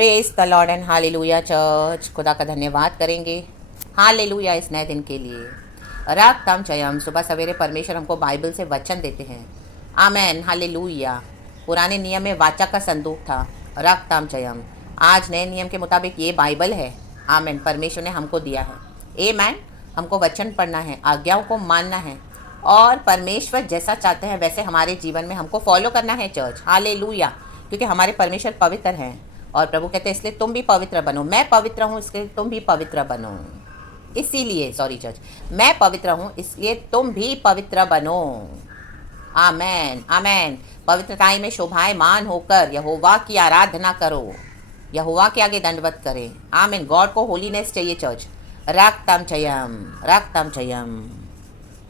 Praise the Lord and hallelujah church. खुदा का धन्यवाद करेंगे हालेलुया इस नए दिन के लिए। राग तम चयम, सुबह सवेरे परमेश्वर हमको बाइबल से वचन देते हैं। Amen hallelujah. पुराने नियम में वाचा का संदूक था, राग तम चयम। आज नए नियम के मुताबिक ये बाइबल है। आमेन, परमेश्वर ने हमको दिया है। आमेन, हमको वचन पढ़ना है, आज्ञाओं को मानना है और परमेश्वर जैसा चाहते हैं वैसे हमारे जीवन में हमको फॉलो करना है चर्च। हालेलुया, क्योंकि हमारे परमेश्वर पवित्र हैं और प्रभु कहते हैं इसलिए तुम भी पवित्र बनो। मैं पवित्र हूँ इसलिए तुम भी पवित्र बनो। इसीलिए सॉरी चर्च, मैं पवित्र हूँ इसलिए तुम भी पवित्र बनो। आमेन आमेन। पवित्रताई में शोभायमान होकर यहोवा की आराधना करो, यहोवा के आगे दंडवत करें। आमेन। गॉड को होलीनेस चाहिए चर्च। रक्तम चयम, रक्तम चयम।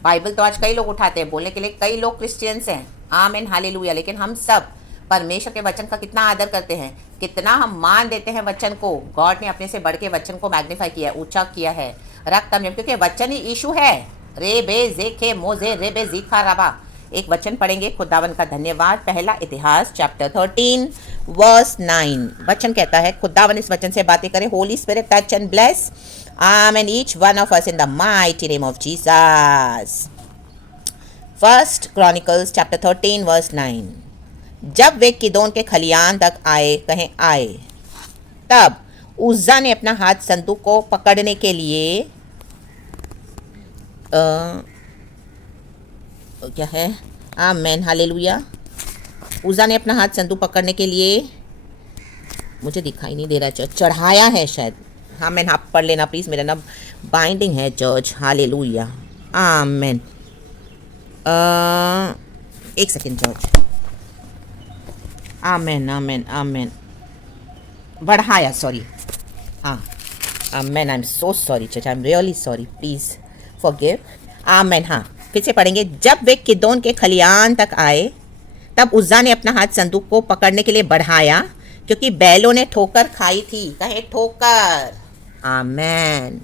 बाइबल तो आज कई लोग उठाते हैं बोलने के लिए, कई लोग क्रिश्चियंस हैं। Amen hallelujah. लेकिन हम सब परमेश्वर के वचन का कितना आदर करते हैं, कितना हम मान देते हैं वचन को। गॉड ने अपने से बढ़ के वचन को मैग्नीफाई किया, ऊंचा किया है। रक्तम, क्योंकि वचन ही यीशु है। रे बे जेखे मोजे रे बे जीखा रबा। एक वचन पढ़ेंगे, खुदावन का धन्यवाद। पहला इतिहास चैप्टर 13 वर्स 9। वचन कहता है, खुदावन इस वचन से बातें करे। Holi spirit touch and bless Amen each one of us in the mighty name of Jesus. First Chronicles chapter 13 verse 9. जब वे किदोन के खलियान तक आए, कहें आए, तब उज्जा ने अपना हाथ संदूक को पकड़ने के लिए क्या है, आमेन हालेलुया। उज्जा ने अपना हाथ संदूक पकड़ने के लिए, मुझे दिखाई नहीं दे रहा, चढ़ाया है शायद। हाँ मैन, आप पढ़ लेना प्लीज़, मेरा ना बाइंडिंग है चर्च। Hallelujah amen. एक सेकेंड चर्च। आमेन आमेन आमेन। बढ़ाया, सॉरी। हाँ आमेन, I am so sorry church, I am really sorry, please forgive. आमेन। हाँ, फिर से पढ़ेंगे। जब वे किदोन के खलियान तक आए, तब उज्जा ने अपना हाथ संदूक को पकड़ने के लिए बढ़ाया, क्योंकि बैलों ने ठोकर खाई थी। कहे ठोकर। आमेन।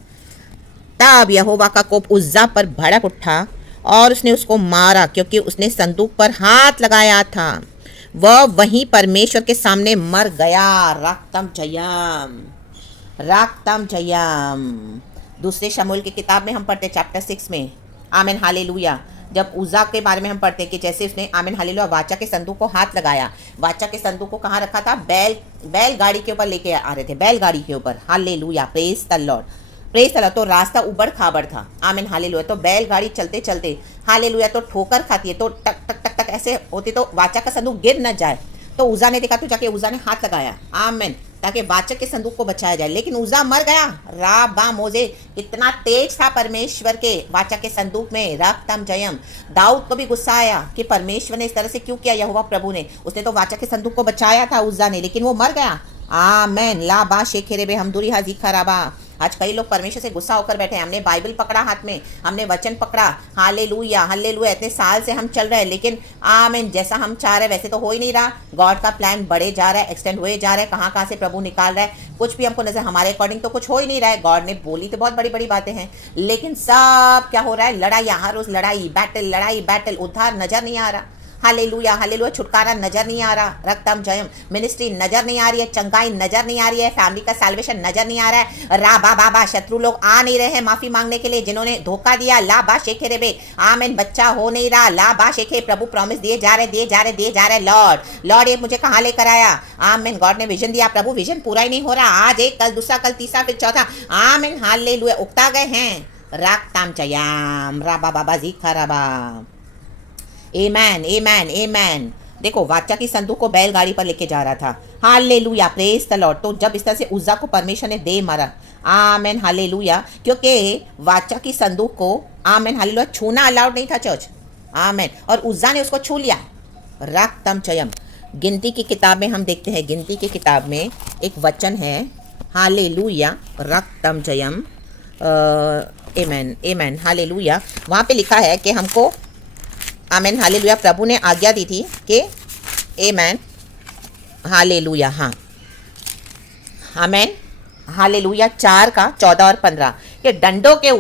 तब यहोवा का कोप उज्जा पर भड़क उठा और उसने उसको मारा, क्योंकि उसने संदूक पर हाथ लगाया था। वह वहीं परमेश्वर के सामने मर गया। राक्तम जयम, राक्तम जयम। दूसरे शमूएल की किताब में हम पढ़ते चैप्टर 6 में। Amen hallelujah. जब उज्जा के बारे में हम पढ़ते हैं कि जैसे उसने आमीन हालेलुया वाचा के संदूक को हाथ लगाया। वाचा के संदूक को कहाँ रखा था? बैलगाड़ी के ऊपर लेके आ रहे थे, बैलगाड़ी के ऊपर। Hallelujah, praise the Lord, praise the Lord. तो रास्ता उबड़ खाबड़ था। आमीन हालेलुया। तो बैलगाड़ी चलते चलते हालेलुया तो ठोकर खाती है, तो टक टक टक टक ऐसे होती तो वाचा का संदूक गिर न जाए। तो उज्जा ने देखा, तो जाके उज्जा ने हाथ लगाया, आमीन, ताकि वाचक के संदूक को बचाया जाए। लेकिन उज्जा मर गया। राबा मोजे, इतना तेज था परमेश्वर के वाचक के संदूक में। रक्तम जयम। दाऊद को भी गुस्सा आया कि परमेश्वर ने इस तरह से क्यों किया। यहोवा प्रभु ने, उसने तो वाचक के संदूक को बचाया था उज्जा ने, लेकिन वो मर गया। आमेन। लाबा शेखेरे बे हमदुरी हाजी खराबा। आज कई लोग परमेश्वर से गुस्सा होकर बैठे हैं। हमने बाइबल पकड़ा हाथ में, हमने वचन पकड़ा, हालेलुया हालेलुया, इतने साल से हम चल रहे हैं, लेकिन आमीन जैसा हम चाह रहे वैसे तो हो ही नहीं रहा। गॉड का प्लान बढ़े जा रहा है, एक्सटेंड हुए जा रहा है, कहाँ कहाँ से प्रभु निकाल रहा है, कुछ भी हमको नजर हमारे अकॉर्डिंग तो कुछ हो ही नहीं रहा है। गॉड ने बोली तो बहुत बड़ी बड़ी बातें हैं, लेकिन सब क्या हो रहा है? लड़ाई, हर रोज लड़ाई बैटल। उद्धार नजर नहीं आ रहा। Hallelujah hallelujah. छुटकारा नजर नहीं आ रहा। रक्तम जयम। मिनिस्ट्री नजर नहीं आ रही है, चंगाई नजर नहीं आ रही है, फैमिली का सैल्वेशन नजर नहीं आ रहा है। राबा बाबा, शत्रु लोग आ नहीं रहे हैं माफी मांगने के लिए, जिन्होंने धोखा दिया। लाबा शेखे रे बे, आमीन, बच्चा हो नहीं रहा। लाबा शेखे, प्रभु प्रॉमिस दिए जा रहे। लॉर्ड ये मुझे कहाँ लेकर आया? आमीन। गॉड ने विजन दिया, प्रभु विजन पूरा ही नहीं हो रहा। आज एक, कल दूसरा, कल तीसरा, फिर चौथा। आमीन हालेलुया। उकता गए हैं। राक्तम चयाम, राबा बाबा जीखा रबा। आमेन आमेन आमेन। देखो, वाचा की संदूक को बैलगाड़ी पर लेके जा रहा था। Hallelujah, praise the Lord. तो जब इस तरह से उज्जा को परमेश्वर ने दे मारा, आमेन हालेलुया, क्योंकि वाचा की संदूक को आमेन हालेलुया छूना अलाउड नहीं था चर्च। आमेन। और उज्जा ने उसको छू लिया। रक्तम चयम। गिनती की किताब में हम देखते हैं, गिनती की किताब में एक वचन है, हालेलुया, रक्तम जयम, आमेन आमेन हालेलुया। वहाँ पे लिखा है कि हमको आमेन हालेलुया प्रभु ने आज्ञा दी थी कि आमेन हालेलुया, हाँ आमेन हालेलुया 4 का 14 और 15 कि डंडों के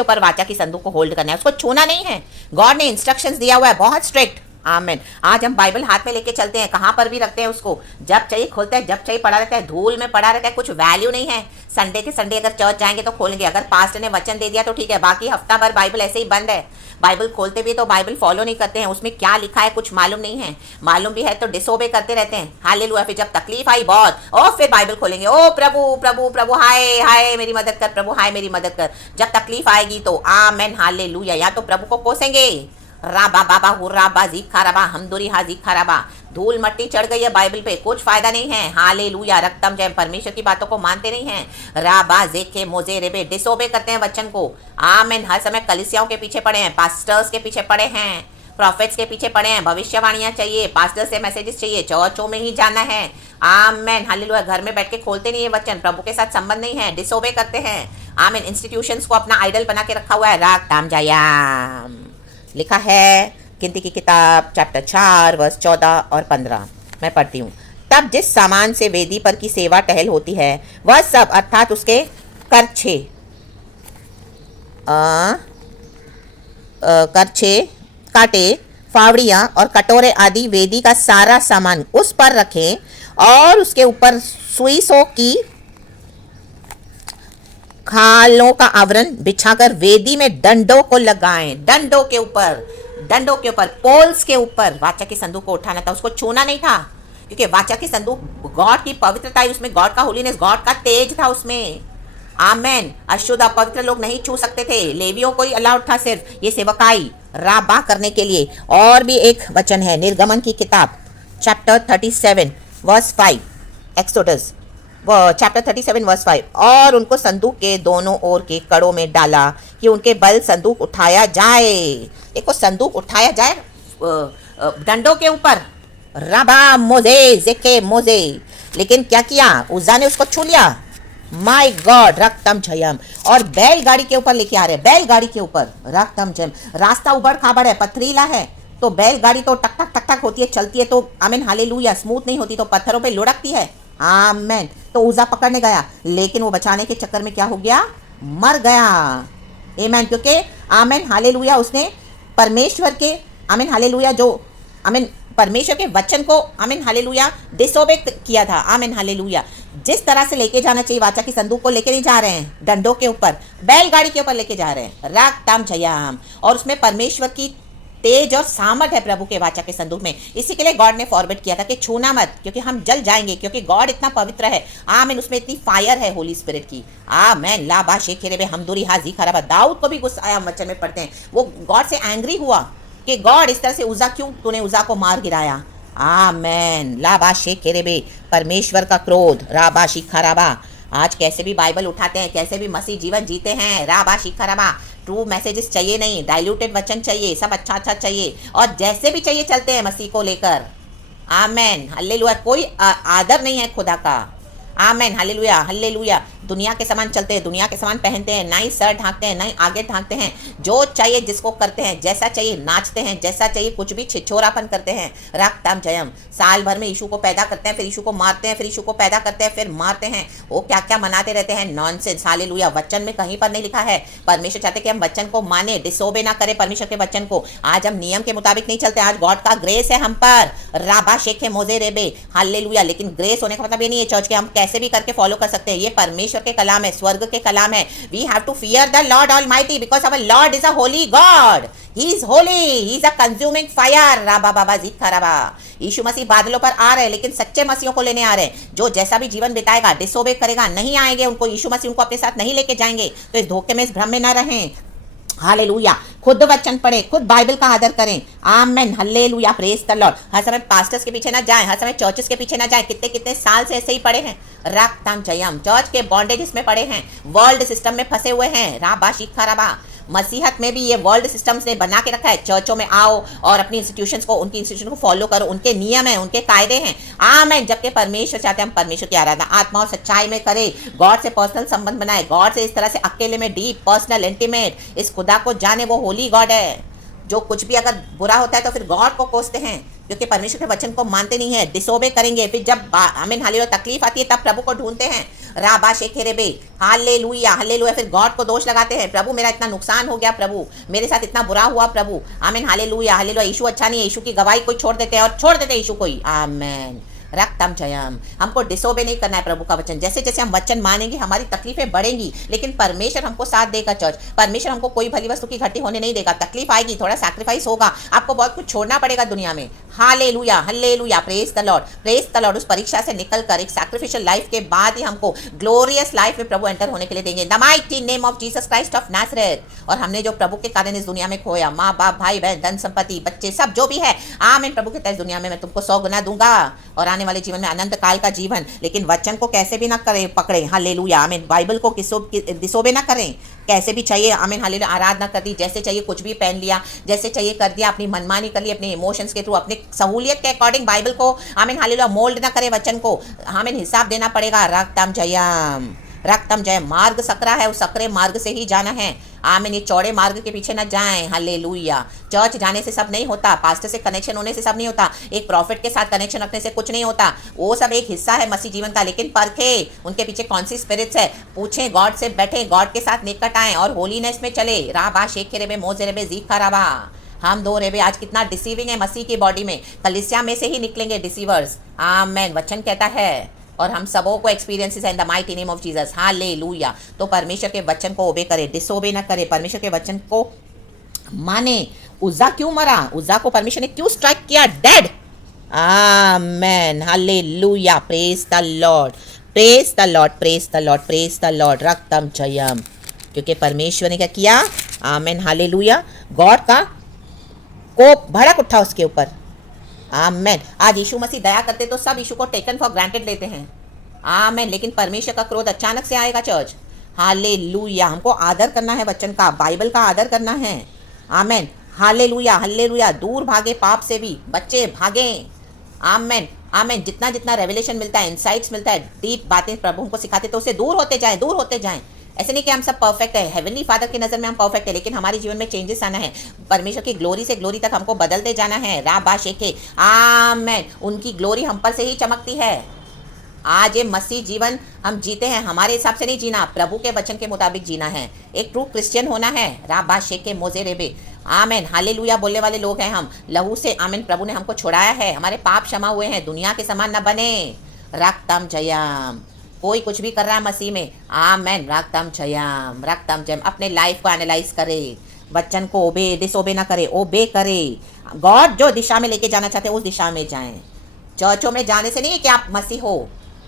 ऊपर वाचा की संदूक को होल्ड करना है, उसको छूना नहीं है। गॉड ने इंस्ट्रक्शंस दिया हुआ है बहुत स्ट्रिक्ट। आमेन। आज हम बाइबल हाथ में लेके चलते हैं, कहाँ पर भी रखते हैं उसको, जब चाहिए खोलते हैं, जब चाहिए पढ़ा रहता है, धूल में पड़ा रहता है, कुछ वैल्यू नहीं है। संडे के संडे अगर चर्च जाएंगे तो खोलेंगे, अगर पास्टर ने वचन दे दिया तो ठीक है, बाकी हफ्ता भर बाइबल ऐसे ही बंद है। बाइबल खोलते भी तो बाइबल फॉलो नहीं करते हैं, उसमें क्या लिखा है कुछ मालूम नहीं है, मालूम भी है तो डिसोबे करते रहते हैं। हालेलुया। फिर जब तकलीफ आई बहुत, और फिर बाइबल खोलेंगे, ओ प्रभु प्रभु प्रभु, हाय हाय मेरी मदद कर, प्रभु हाय मेरी मदद कर। जब तकलीफ आएगी तो आमेन हालेलुया, या तो प्रभु को कोसेंगे, राबा बाबा हुर्राबा जीखा रबा हमदुरी हा जीखा रबा। धूल मट्टी चढ़ गई है बाइबल पे, कुछ फायदा नहीं है। हालेलुया। रक्तम जय, परमेश्वर की बातों को मानते नहीं हैं। राबा जेके मोजे रेबे, डिसोबे करते हैं वचन को। आमेन। हर समय कलीसियाओं के पीछे पड़े हैं, पास्टर्स के पीछे पड़े हैं, प्रॉफिट्स के पीछे पड़े हैं, भविष्यवाणियां चाहिए, पास्टर से मैसेजेस चाहिए, चर्चों में ही जाना है। Amen hallelujah. घर में बैठ के खोलते नहीं है वचन, प्रभु के साथ संबंध नहीं है, डिसोबे करते हैं। आमेन। इंस्टीट्यूशंस को अपना आइडल बना के रखा हुआ है। राग ताम जायाम लिखा है गिनती की किताब चैप्टर 4 वर्स 14 और 15। मैं पढ़ती हूँ। तब जिस सामान से वेदी पर की सेवा टहल होती है वह सब, अर्थात उसके करछे, करछे, कांटे, फावड़ियाँ और कटोरे आदि वेदी का सारा सामान उस पर रखें और उसके ऊपर सुईसों की खालों का आवरण बिछाकर वेदी में डंडों को लगाएं। डंडों के ऊपर, डंडों के ऊपर, पोल्स के ऊपर। वाचा के संदूक को उठाना था, उसको छूना नहीं था, क्योंकि वाचा के संदूक गॉड की पवित्रता, उसमें गॉड का होलीनेस, गॉड का तेज था उसमें। आमेन। अशुद्ध अपवित्र लोग नहीं छू सकते थे, लेवियों को ही अलाउड था सिर्फ ये सेवकाई राबा करने के लिए। और भी एक वचन है निर्गमन की किताब chapter 37 verse 5, Exodus chapter 37 verse 5। और उनको संदूक के दोनों ओर के कड़ों में डाला कि उनके बल संदूक उठाया जाए। देखो संदूक उठाया जाए डंडों के ऊपर, रबा मोजे जेके मोजे। लेकिन क्या किया, उज्जा ने उसको छू लिया। माय गॉड, रक्तम जयम। और बैलगाड़ी के ऊपर लेके आ रहे, बैलगाड़ी के ऊपर रक्तम जयम। रास्ता उबड़ खाबड़ है, पथरीला है, तो बैलगाड़ी तो टक टक टक टक होती है, चलती है तो आमीन हालेलुया, स्मूथ नहीं होती, तो पत्थरों पे लुढ़कती है। आमेन। तो उज़ा पकड़ने गया, लेकिन वो बचाने के चक्कर में क्या हो गया, मर गया। आमेन। क्योंकि आमेन हालेलुया, उसने परमेश्वर के आमीन हालेलुया, जो आमीन परमेश्वर के वचन को आमीन हालेलुया डिसोबे किया था। आमीन हालेलुया। जिस तरह से लेके जाना चाहिए वाचा की संदूक को लेके नहीं जा रहे हैं, डंडों के ऊपर, बैलगाड़ी के ऊपर लेके जा रहे हैं। राग ताम जयाम। और उसमें परमेश्वर की तेज और सामर्थ है प्रभु के वाचा के संदूक में। इसी के लिए गॉड ने फॉरवर्ड किया था कि छूना मत, क्योंकि हम जल जाएंगे, क्योंकि गॉड इतना पवित्र है। आमीन। उसमें इतनी फायर है होली स्पिरिट की। आमीन। लाबा शेखेरे बे हमदुरी हाजी खराबा। दाऊद को भी गुस्सा आया, वचन में पढ़ते हैं, वो गॉड से एंग्री हुआ कि गॉड इस तरह से उज़ा क्यों, तूने उज़ा को मार गिराया। आमीन। लाबा शेखेरे बे, परमेश्वर का क्रोध, राबा शिखा राबा। आज कैसे भी बाइबल उठाते हैं, कैसे भी मसीह जीवन जीते हैं, राबा शिखा राबा। ट्रू मैसेजेस चाहिए नहीं, डाइल्यूटेड वचन चाहिए, सब अच्छा अच्छा चाहिए, और जैसे भी चाहिए चलते हैं मसीह को लेकर। आमेन हल्लेलुया। कोई आदर नहीं है खुदा का। Amen hallelujah hallelujah. दुनिया के सामान चलते हैं, दुनिया के सामान पहनते हैं, ना ही सर ढांकते हैं, ना ही आगे ढांकते हैं, जो चाहिए जिसको करते हैं, जैसा चाहिए नाचते हैं, जैसा चाहिए कुछ भी छिछोरापन करते हैं। राक्ताम जयम। साल भर में यीशु को पैदा करते हैं, फिर यीशु को मारते हैं, फिर यीशु को पैदा करते हैं, फिर मारते हैं। वो क्या क्या मनाते रहते हैं, नॉनसेंस। हालेलुया। वचन में कहीं पर नहीं लिखा है। परमेश्वर चाहते कि हम वचन को माने, डिसोबे ना करें परमेश्वर के वचन को। आज हम नियम के मुताबिक नहीं चलते, आज गॉड का ग्रेस है हम पर, राबा शेखे मोजे रेबे हालेलुया। लेकिन ग्रेस होने का मतलब ये नहीं है चर्च के हम कैसे भी करके फॉलो कर सकते हैं। ये परमेश्वर के कलाम है, स्वर्ग के कलाम है। We have to fear the Lord Almighty because our Lord is a holy God. He is holy, he is a consuming fire. राबा बाबा जीत खराबा। यीशु मसीह बादलों पर आ रहे हैं, लेकिन सच्चे मसीहों को लेने आ रहे हैं। जो जैसा भी जीवन बिताएगा, डिसोबे करेगा, नहीं आएंगे उनको, यीशु मसीह उनको अपने साथ नहीं लेके जाएंगे। तो इस धोखे में, इस भ्रम में ना रहें। हालेलुया। खुद वचन पढ़ें, खुद बाइबल का आदर करें। आमेन हालेलुया। Praise the Lord. हर समय पास्टर्स के पीछे ना जाएं, हर समय चर्चेस के पीछे ना जाएं। कितने कितने साल से ऐसे ही पड़े हैं, राक्ताम जयम। चर्च के बॉन्डेजेस में पड़े हैं, वर्ल्ड सिस्टम में फंसे हुए हैं। राबा शिखा राबा। मसीहत में भी ये वर्ल्ड सिस्टम्स ने बना के रखा है। चर्चों में आओ और अपनी इंस्टीट्यूशंस को, उनकी इंस्टीट्यूशन को फॉलो करो, उनके नियम हैं, उनके कायदे हैं। आमेन। जबकि परमेश्वर चाहते हैं हम परमेश्वर की आराधना आत्मा और सच्चाई में करें, गॉड से पर्सनल संबंध बनाए, गॉड से इस तरह से अकेले में डीप पर्सनल इंटीमेट, इस खुदा को जाने। वो होली गॉड है। जो कुछ भी अगर बुरा होता है तो फिर गॉड को कोसते हैं, क्योंकि परमेश्वर के वचन को मानते नहीं है, डिसोबे करेंगे। फिर जब आमीन हालेलुया तकलीफ आती है तब प्रभु को ढूंढते हैं, राबा शेखेरेबे, हालेलुया हालेलुया। फिर गॉड को दोष लगाते हैं, प्रभु मेरा इतना नुकसान हो गया, प्रभु मेरे साथ इतना बुरा हुआ, प्रभु आमीन हालेलुया हालेलुया। यीशु अच्छा नहीं है, यीशु की गवाही कोई छोड़ देते हैं और छोड़ देते हैं यीशु कोई। आमेन। रक्तम जयम। हमको डिसोबे नहीं करना है प्रभु का वचन। जैसे जैसे हम वचन मानेंगे हमारी तकलीफें बढ़ेंगी, लेकिन परमेश्वर हमको साथ देगा चर्च। परमेश्वर हमको कोई भली वस्तु की घटी होने नहीं देगा। तकलीफ आएगी, थोड़ा सैक्रिफाइस होगा, आपको बहुत कुछ छोड़ना पड़ेगा दुनिया में। Hallelujah hallelujah, praise the Lord, praise the Lord. उस परीक्षा से निकलकर एक सैक्रिफिशियल लाइफ के बाद ही हमको ग्लोरियस लाइफ में प्रभु एंटर होने के लिए देंगे। The mighty name of Jesus Christ of Nazareth. और हमने जो प्रभु के कारण इस दुनिया में खोया, माँ बाप भाई बहन धन संपत्ति बच्चे सब जो भी है, आमीन, प्रभु के तहत दुनिया में मैं तुमको 100 गुना दूंगा और आने वाले जीवन में अनंत काल का जीवन। लेकिन वचन को कैसे भी ना करें, पकड़े, हालेलुया आमीन। बाइबल को डिसोबे ना करें, कैसे भी चाहिए आमीन हालेलुया, आराधना कर दी, जैसे चाहिए कुछ भी पहन लिया, जैसे चाहिए कर दिया, अपनी मनमानी कर ली, अपने इमोशंस के थ्रू, अपने सहूलियत के अकॉर्डिंग बाइबल को आमीन हालेलुया मोल्ड ना करे वचन को। आमीन, हिसाब देना पड़ेगा। रक्तम जयम, रक्तम जय। मार्ग सकरा है, उस सकरे मार्ग से ही जाना है। आमीन, ये चौड़े मार्ग के पीछे न जाएं। हालेलुया। चर्च जाने से सब नहीं होता, पास्टर से कनेक्शन होने से सब नहीं होता, एक प्रॉफिट के साथ कनेक्शन रखने से कुछ नहीं होता। वो सब एक हिस्सा है मसीह जीवन का, लेकिन परखे उनके पीछे कौन सी स्पिरिट्स है, पूछें, गॉड से बैठे, गॉड के साथ निकट आए और होलीनेस में चले। राबा शेखे रेबे मोजे रेबे जीखा राबा। हम दो रेबे आज कितना डिसीविंग है मसीह की बॉडी में। कलीसिया में से ही निकलेंगे डिसीवर्स। आमेन, वचन कहता है, और हम सबों को एक्सपीरियंसेस है इन the mighty name of Jesus. Hallelujah. तो परमेश्वर के वचन को ओबे करे, डिसोबे ना करे, परमेश्वर के वचन को माने। उज्जा क्यों मरा? उज्जा को परमेश्वर ने क्यों स्ट्राइक किया? डेड। आमेन, हालेलुया, praise the Lord, praise the Lord, praise the Lord, praise the Lord. रक्तम जयम। क्योंकि परमेश्वर ने क्या किया? आमेन, हालेलुया। गॉड का कोप भड़क उठा उसके ऊपर। आमेन। आज यीशु मसीह दया करते तो सब यीशु को टेकन फॉर ग्रांटेड लेते हैं। आमेन। लेकिन परमेश्वर का क्रोध अचानक से आएगा चर्च। हालेलुया। हमको आदर करना है वचन का, बाइबल का आदर करना है। आमेन, हालेलुया हालेलुया। दूर भागे पाप से भी, बच्चे भागे। आमेन आमेन। जितना जितना रेवलेशन मिलता है, इंसाइट्स मिलता है, डीप बातें प्रभु हमको सिखाते तो उससे दूर होते जाएं, दूर होते जाएं। ऐसे नहीं कि हम सब परफेक्ट है, हेवनली फादर की नज़र में हम परफेक्ट है, लेकिन हमारे जीवन में चेंजेस आना है। परमेश्वर की ग्लोरी से ग्लोरी तक हमको बदलते जाना है। राबा शेखे, आमेन। उनकी ग्लोरी हम पर से ही चमकती है। आज ये मसीह जीवन हम जीते हैं, हमारे हिसाब से नहीं जीना, प्रभु के वचन के मुताबिक जीना है। एक ट्रू क्रिश्चियन होना है। राबा शेखे मोजे रेबे। आमेन, हालेलुया बोलने वाले लोग हैं हम। लहू से आमेन, प्रभु ने हमको छुड़ाया है, हमारे पाप क्षमा हुए हैं। दुनिया के समान न बने। रक्तम जयम। कोई कुछ भी कर रहा है मसीह में, आमेन, रक्तम जयम, रक्तम जयम। अपने लाइफ को एनालाइज करे, वचन को ओबे, डिसोबे ना करे, ओबे करे। गॉड जो दिशा में लेके जाना चाहते हैं उस दिशा में जाएं। चर्चों में जाने से नहीं है कि आप मसीह हो,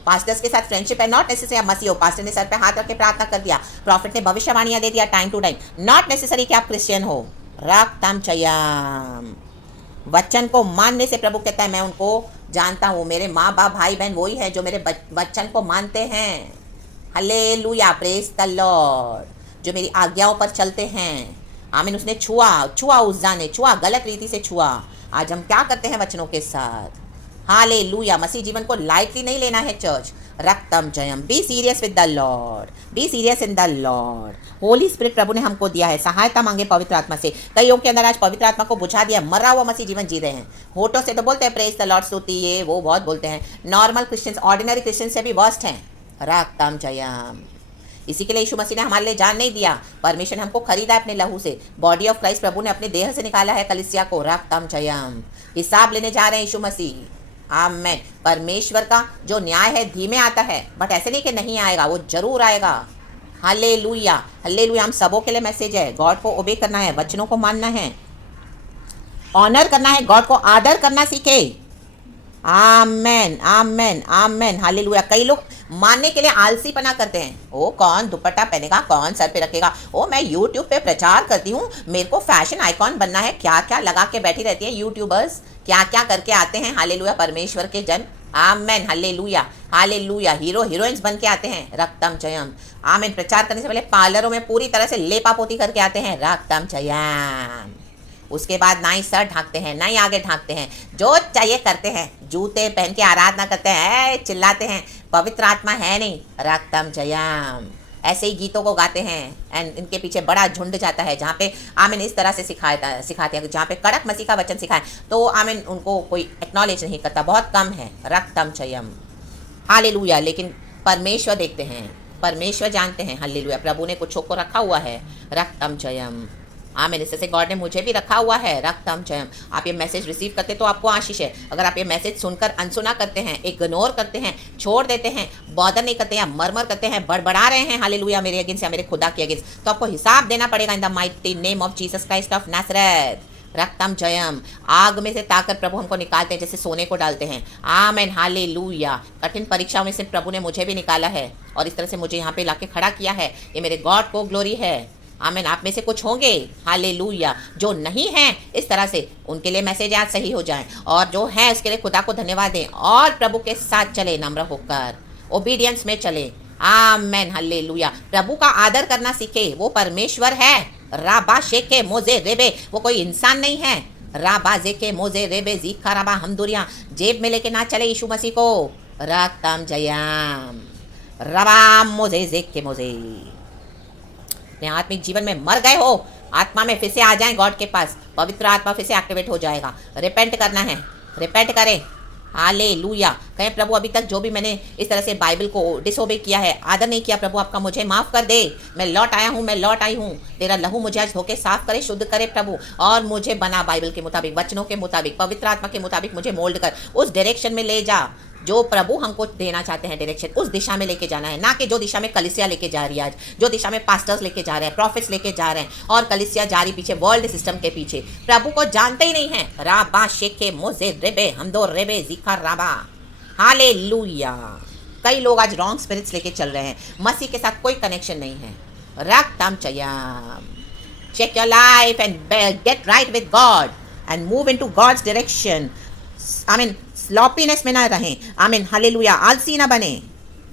पास्टर्स के साथ फ्रेंडशिप है, नॉट नेसेसरी आप मसीह हो। पास्टर ने सर पे हाथ रख के प्रार्थना कर दिया, प्रॉफिट ने भविष्यवाणियां दे दिया time to time, not necessary कि आप क्रिश्चियन हो। रक्तम जयम। वचन को मानने से प्रभु कहता है मैं उनको जानता हूँ। मेरे माँ बाप भाई बहन वही है जो मेरे वचन को मानते हैं। Hallelujah, praise the Lord. जो मेरी आज्ञाओं पर चलते हैं। आमीन। उसने छुआ उज्जा ने छुआ, गलत रीति से छुआ। आज हम क्या करते हैं वचनों के साथ? हालेलुया। मसीह जीवन को लाइटली नहीं लेना है चर्च। रक्तम जयम। Be serious with the Lord, be serious in the Lord. Holy Spirit प्रभु ने हमको दिया है, सहायता मांगे पवित्र आत्मा से। कईयों के अंदर आज पवित्र आत्मा को बुझा दिया, मरा हुआ मसीह जीवन जी रहे हैं। होठों से तो बोलते हैं प्रेज द लॉर्ड, स्तुति, ये वो बहुत बोलते हैं। नॉर्मल क्रिश्चियंस, ऑर्डिनरी क्रिश्चियन से भी वर्स्ट हैं। रक्तम जयम। इसी के लिए यीशु मसीह ने हमारे लिए जान नहीं दिया, परमेश्वर ने हमको खरीदा है अपने लहू से। बॉडी ऑफ क्राइस्ट प्रभु ने अपने देह से निकाला है कलीसिया को। रक्तम जयम। हिसाब लेने जा रहे हैं यीशु मसीह। आमेन। परमेश्वर का जो न्याय है धीमे आता है, बट ऐसे नहीं कि नहीं आएगा, वो जरूर आएगा। Hallelujah hallelujah. हम सबों के लिए मैसेज है, गॉड को ओबे करना है, वचनों को मानना है, ऑनर करना है, गॉड को आदर करना सीखे। आमेन आमेन आमेन, हालेलुया। कई लोग मानने के लिए आलसीपना करते हैं। ओ कौन दुपट्टा पहनेगा, कौन सर पे रखेगा, ओ मैं यूट्यूब पे प्रचार करती हूँ, मेरे को फैशन आइकॉन बनना है, क्या क्या लगा के बैठी रहती है यूट्यूबर्स, क्या क्या करके आते हैं। हालेलुया, परमेश्वर के जन। आमेन, हालेलुया हालेलुया। हीरो हीरोइंस बन के आते हैं। रक्तम जयम। आमेन। प्रचार करने से पहले पार्लरों में पूरी तरह से लेपा पोती करके आते हैं। रक्तम जयम। उसके बाद ना ही सर ढांकते हैं, ना ही आगे ढांकते हैं, जो चाहिए करते हैं। जूते पहन के आराधना करते हैं, चिल्लाते हैं, पवित्र आत्मा है नहीं। रक्तम जयम। ऐसे ही गीतों को गाते हैं एंड इनके पीछे बड़ा झुंड जाता है, जहाँ पे आमीन इस तरह से सिखाते हैं, जहाँ पे कड़क मसीह का वचन सिखाएं तो आमीन उनको कोई एक्नॉलेज नहीं करता, बहुत कम है। रक्तम चयम, हालेलुया। लेकिन परमेश्वर देखते हैं, परमेश्वर जानते हैं, हालेलुया, प्रभु ने कुछ को रखा हुआ है। रक्तम चयम, आमीन। इस से गॉड ने मुझे भी रखा हुआ है। रक्तम चयम। आप ये मैसेज रिसीव करते तो आपको आशीष है। अगर आप ये मैसेज सुनकर अनसुना करते हैं, इग्नोर करते हैं, छोड़ देते हैं, बॉदर नहीं करते या मरमर करते हैं, बड़बड़ा रहे हैं हालेलुया मेरे अगेंस्ट या मेरे खुदा के अगेंस्ट, तो आपको हिसाब देना पड़ेगा in the mighty name of Jesus Christ of Nazareth. रक्तम जयम। आग में से ताकर प्रभु हमको निकालते हैं जैसे सोने को डालते हैं। आमेन, हालेलुया। कठिन परीक्षाओं में से प्रभु ने मुझे भी निकाला है और इस तरह से मुझे यहाँ पे लाके खड़ा किया है। ये मेरे गॉड को ग्लोरी है। आमेन। आप में से कुछ होंगे हालेलुया जो नहीं हैं इस तरह से, उनके लिए मैसेज आज सही हो जाए, और जो है उसके लिए खुदा को धन्यवाद दें और प्रभु के साथ चले, नम्र होकर ओबीडियंस में चले। आमेन, हालेलुया। प्रभु का आदर करना सीखे, वो परमेश्वर है। राबा शेखे मोजे रेबे, वो कोई इंसान नहीं है। राबा जेके मोजे रेबे जीखा राबा हमदुरिया, जेब में लेके ना चले यीशु मसीह को। रक्तम जयाम रबाम मोजे जेके मोजे। अपने आत्मिक जीवन में मर गए हो, आत्मा में फिर से आ जाएं गॉड के पास, पवित्र आत्मा फिर से एक्टिवेट हो जाएगा। रिपेंट करना है, रिपेंट करें। हालेलुया। कहें प्रभु अभी तक जो भी मैंने इस तरह से बाइबल को डिसोबे किया है, आदर नहीं किया, प्रभु आपका मुझे माफ़ कर दे। मैं लौट आया हूँ, मैं लौट आई हूँ। तेरा लहू मुझे आज धोके साफ करे, शुद्ध करे प्रभु, और मुझे बना बाइबल के मुताबिक, वचनों के मुताबिक, पवित्र आत्मा के मुताबिक मुझे मोल्ड कर, उस डायरेक्शन में ले जा जो प्रभु हमको देना चाहते हैं। डायरेक्शन उस दिशा में लेके जाना है, ना कि जो दिशा में कलिसिया लेके जा रही है आज, जो दिशा में पास्टर्स लेके जा रहे हैं, प्रॉफिट्स लेके जा रहे हैं, और कलिसिया जा रही पीछे वर्ल्ड सिस्टम के पीछे। प्रभु को जानते ही नहीं है। राबा शेखे मोजे रेबे हमदो रेबे जीखा राबा। हालेलुया। कई लोग आज रॉन्ग स्पिरिट्स लेके चल रहे हैं, मसीह के साथ कोई कनेक्शन नहीं है। रक्तम चयाम। Check your life and get right with God and move into God's direction. आमीन। स्लॉपीनेस में ना रहें। आमीन, हालेलुया। आलसी ना बने,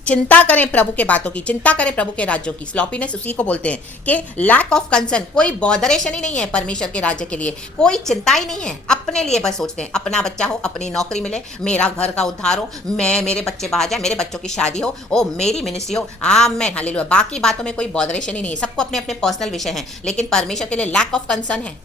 चिंता करें प्रभु के बातों की, चिंता करें प्रभु के राज्यों की। स्लॉपीनेस उसी को बोलते हैं कि लैक ऑफ कंसर्न, कोई बॉदरेशन ही नहीं है परमेश्वर के राज्य के लिए, कोई चिंता ही नहीं है। अपने लिए बस सोचते हैं, अपना बच्चा हो, अपनी नौकरी मिले, मेरा घर का उद्धार हो, मेरे बच्चे बाहर जाए, मेरे बच्चों की शादी हो, ओ मेरी मिनिस्ट्री हो। आमीन, हालेलुया। बाकी बातों में कोई बॉदरेशन ही नहीं है। सबको अपने अपने पर्सनल विषय हैं, लेकिन परमेश्वर के लिए लैक ऑफ कंसर्न है।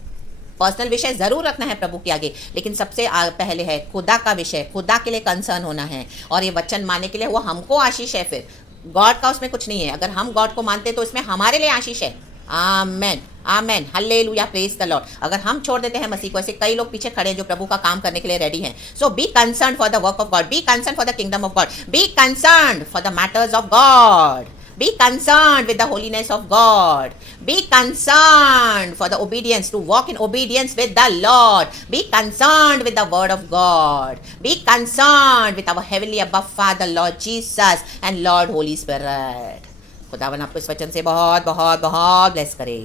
पर्सनल विषय जरूर रखना है प्रभु के आगे, लेकिन सबसे पहले है खुदा का विषय, खुदा के लिए कंसर्न होना है, और ये वचन मानने के लिए वो हमको आशीष है। फिर गॉड का उसमें कुछ नहीं है। अगर हम गॉड को मानते तो इसमें हमारे लिए आशीष है। आमेन, आमेन, हालेलुया, प्रेज द लॉर्ड। अगर हम छोड़ देते हैं मसीह को, ऐसे कई लोग पीछे खड़े हैं जो प्रभु का काम करने के लिए रेडी हैं। So be concern for the work of God, be concern for the kingdom of God, be concern for the matters of God, be concerned with the holiness of God, be concerned for the obedience, to walk in obedience with the Lord, be concerned with the word of God, be concerned with our heavenly above Father Lord Jesus and Lord Holy Spirit। खुदावन आपको इस वचन से बहुत बहुत बहुत bless करे,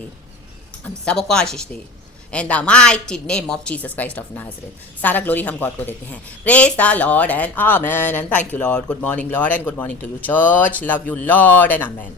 हम सबको आशीष दे। In the mighty name of Jesus Christ of Nazareth। सारा ग्लोरी हम गॉड को देते हैं। Praise the Lord and Amen and thank you Lord। Good morning Lord and good morning to you church। Love you Lord and Amen।